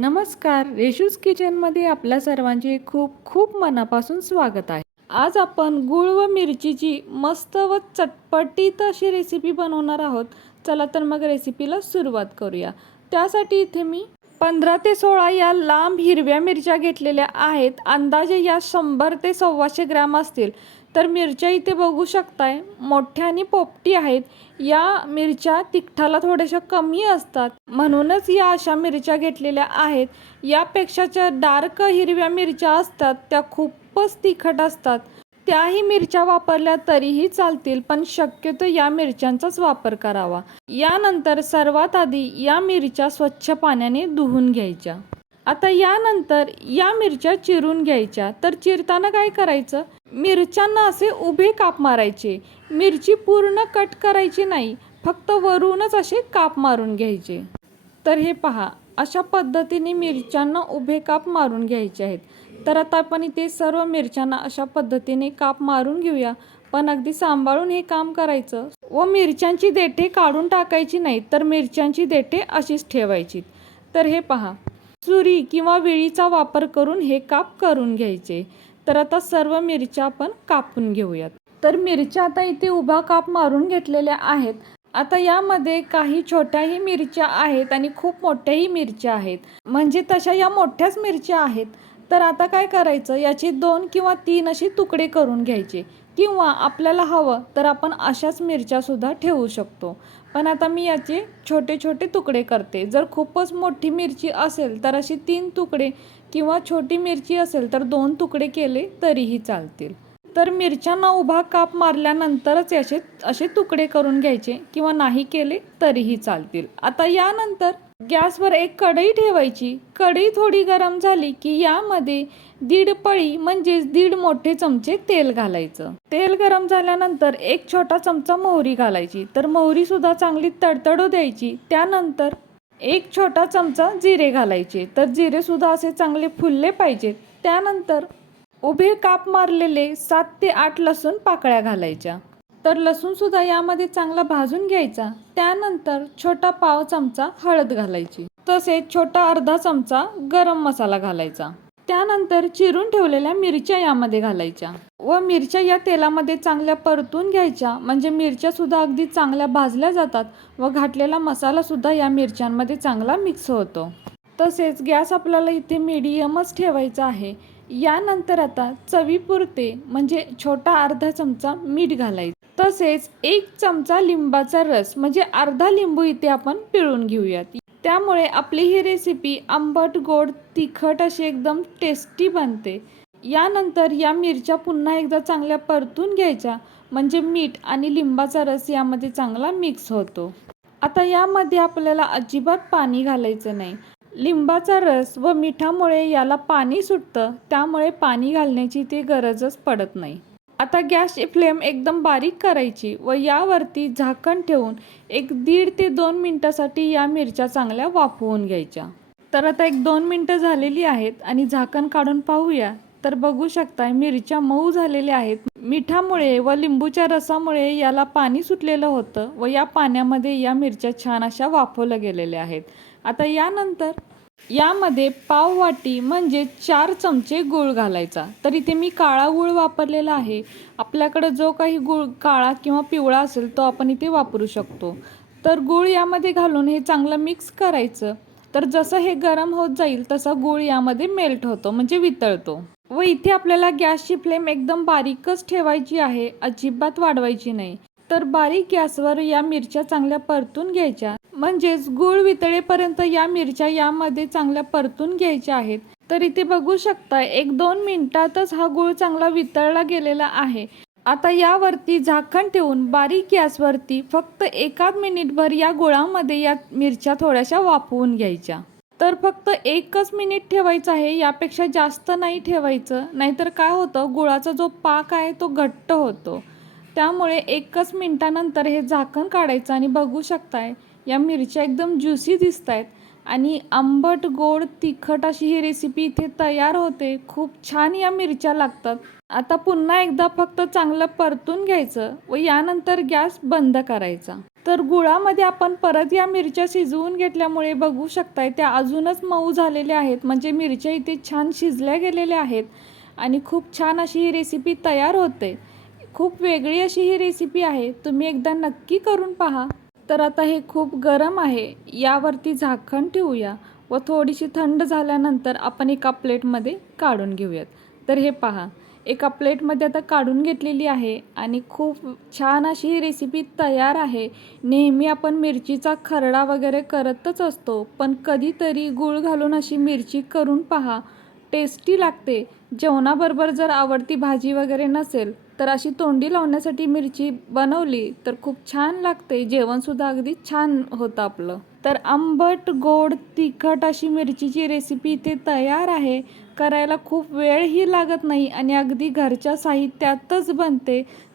नमस्कार. रेशूज किचनमध्ये आपल्या सर्वांचे खूप खूप मनापासून स्वागत आहे. आज आपण गुळ व मिरचीची मस्त व चटपटीत अशी रेसिपी बनवणार आहोत. चला तर मग रेसिपीला सुरुवात करूया. त्यासाठी इथे मी पंधरा ते सोळा या लांब हिरव्या मिरच्या घेतलेल्या आहेत. अंदाजे या शंभर ते सव्वाशे ग्रॅम असतील. तर मिरच्या इथे बघू शकताय. मोठ्या आणि पोपटी आहेत. या मिरच्या तिखटाला थोड्याशा कमी असतात. म्हणूनच या अशा मिरच्या घेतलेल्या आहेत. यापेक्षा ज्या डार्क हिरव्या मिरच्या असतात त्या खूपच तिखट असतात. त्याही मिरच्या वापरल्या तरीही चालतील पण शक्यतो या मिरच्यांचाच वापर करावा. यानंतर सर्वात आधी या मिरच्या स्वच्छ पाण्याने धुवून घ्यायच्या. आता यानंतर या मिरच्या चिरून घ्यायच्या. तर चिरताना काय करायचं? मिरच्यांना असे उभे काप मारायचे. मिरची पूर्ण कट करायची नाही फक्त वरूनच असे काप मारून घ्यायचे. तर हे पहा अशा पद्धतीने मिरच्यांना उभे काप मारून घ्यायचे आहेत. तर आता आपण इथे सर्व मिरच्यांना अशा पद्धतीने काप मारून घेऊया. पण अगदी सांभाळून हे काम करायचं. व मिरच्यांची देठे काढून टाकायची नाही तर मिरच्यांची देठे अशीच ठेवायची तर हे पहा सुरी किंवा विळीचा वापर करून हे काप करून घ्यायचे. तर आता सर्व मिरच्या आपण कापून घेऊयात. तर मिरच्या आता इथे उभा काप मारून घेतलेल्या आहेत. आता यामध्ये काही छोट्याही मिरच्या आहेत आणि खूप मोठ्याही मिरच्या आहेत. म्हणजे तशा या मोठ्याच मिरच्या आहेत. तर आता काय करायचं? याचे दोन किंवा तीन असे तुकडे करून घ्यायचे. किंवा आपल्याला हवं तर आपण अशाच मिरच्यासुद्धा ठेवू शकतो. पण आता मी याचे छोटे छोटे तुकडे करते. जर खूपच मोठी मिरची असेल तर अशी तीन तुकडे किंवा छोटी मिरची असेल तर दोन तुकडे केले तरीही चालतील. तर मिरच्यांना उभा काप मारल्यानंतरच याचे असे तुकडे करून घ्यायचे किंवा नाही केले तरीही चालतील. आता यानंतर गॅसवर एक कढई ठेवायची. कढई थोडी गरम झाली की यामध्ये दीड पळी म्हणजेच दीड मोठे चमचे तेल घालायचं. तेल गरम झाल्यानंतर एक छोटा चमचा मोहरी घालायची. तर मोहरीसुद्धा चांगली तडतडू द्यायची. त्यानंतर एक छोटा चमचा जिरे घालायचे. तर जिरेसुद्धा असे चांगले फुलले पाहिजेत. त्यानंतर उभे काप मारलेले सात ते आठ लसूण पाकळ्या घालायच्या. तर लसूण सुद्धा यामध्ये चांगला भाजून घ्यायचा. त्यानंतर छोटा पाव चमचा हळद घालायची. तसेच छोटा अर्धा चमचा गरम मसाला घालायचा. त्यानंतर चिरून ठेवलेल्या मिरच्या यामध्ये घालायच्या. व मिरच्या या तेलामध्ये चांगल्या परतून घ्यायच्या. म्हणजे मिरच्या सुद्धा अगदी चांगल्या भाजल्या जातात व घातलेला मसाला सुद्धा या मिरच्यांमध्ये चांगला मिक्स होतो. तसेच गॅस आपल्याला इथे मीडियमच ठेवायचा आहे. यानंतर आता चवीपुरते म्हणजे छोटा अर्धा चमचा मीठ घालायचं. तसेच एक चमचा लिंबाचा रस म्हणजे अर्धा लिंबू इथे आपण पिळून घेऊयात. त्यामुळे आपली ही रेसिपी आंबट गोड तिखट अशी एकदम टेस्टी बनते. यानंतर या मिरच्या पुन्हा एकदा चांगल्या परतून घ्यायच्या म्हणजे मीठ आणि लिंबाचा रस यामध्ये चांगला मिक्स होतो. आता यामध्ये आपल्याला अजिबात पाणी घालायचं नाही. लिंबाचा रस व मिठामुळे याला पाणी सुटतं त्यामुळे पाणी घालण्याची ती गरजच पडत नाही. आता गॅसची फ्लेम एकदम बारीक करायची व यावरती झाकण ठेवून एक दीड ते दोन मिनटासाठी या मिरच्या चांगल्या वाफवून घ्यायच्या. तर आता एक दोन मिनटं झालेली आहेत आणि झाकण काढून पाहूया. तर बघू शकताय मिरच्या मऊ झालेल्या आहेत. मिठामुळे व लिंबूच्या रसामुळे याला पाणी सुटलेलं होतं व या पाण्यामध्ये या मिरच्या छान अशा वाफवल्या गेलेल्या आहेत. आता यानंतर यामध्ये पाव वाटी म्हणजे चार चमचे गूळ घालायचा. तर इथे मी काळा गूळ वापरलेला आहे. आपल्याकडं जो काही गूळ काळा किंवा पिवळा असेल तो आपण इथे वापरू शकतो. तर गूळ यामध्ये घालून हे चांगलं मिक्स करायचं. तर जसं हे गरम होत जाईल तसा गूळ यामध्ये मेल्ट होतो म्हणजे वितळतो. व इथे आपल्याला गॅसची फ्लेम एकदम बारीकच ठेवायची आहे. अजिबात वाढवायची नाही. तर बारीक गॅसवर या मिरच्या चांगल्या परतून घ्यायच्या. म्हणजेच गूळ वितळेपर्यंत या मिरच्या यामध्ये चांगल्या परतून घ्यायच्या आहेत. तर इथे बघू शकता एक दोन मिनिटातच हा गूळ चांगला वितळला गेलेला आहे. आता यावरती झाकण ठेवून बारीक गॅसवरती फक्त एकाच मिनिटभर या गुळामध्ये या मिरच्या थोड्याशा वाफवून घ्यायच्या. तर फक्त एकच मिनिट ठेवायचं आहे यापेक्षा जास्त नाही ठेवायचं. नाहीतर काय होतं गुळाचा जो पाक आहे तो घट्ट होतो. त्यामुळे एकच मिनटानंतर हे झाकण काढायचं आणि बघू शकताय या मिरच्या एकदम ज्युसी दिसत आहेत आणि आंबट गोड तिखट अशी ही रेसिपी इथे तयार होते. खूप छान या मिरच्या लागतात. आता पुन्हा एकदा फक्त चांगलं परतून घ्यायचं व यानंतर गॅस बंद करायचा. तर गुळामध्ये आपण परत या मिरच्या शिजवून घेतल्यामुळे बघू शकताय त्या अजूनच मऊ झालेल्या आहेत. म्हणजे मिरच्या इथे छान शिजल्या गेलेल्या आहेत. आणि खूप छान अशी ही रेसिपी तयार होते. खूप वेगळी अशी ही रेसिपी आहे. तुम्ही एकदा नक्की करून पहा. तर आता हे खूप गरम आहे. यावरती झाकण ठेवूया व थोडीशी थंड झाल्यानंतर आपण एका प्लेटमध्ये काढून घेऊयात. तर हे पहा. एका प्लेटमध्ये आता काढून घेतलेली आहे आणि खूप छान अशी ही रेसिपी तयार आहे. नेहमी आपण मिरचीचा खरडा वगैरे करतच असतो पण कधीतरी गूळ घालून अशी मिरची करून पहा. टेस्टी लागते. जेवणाबरोबर जर आवडती भाजी वगैरे नसेल तर अशी तोंडी लावण्यासाठी मिरची बनवली तर खूप छान लागते. जेवणसुद्धा अगदी छान होतं आपलं. तर आंबट गोड तिखट अशी मिरचीची रेसिपी इथे तयार आहे. करायला खूप वेळही लागत नाही आणि अगदी घरच्या साहित्यातच बनते.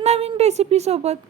नवीन रेसिपीसोबत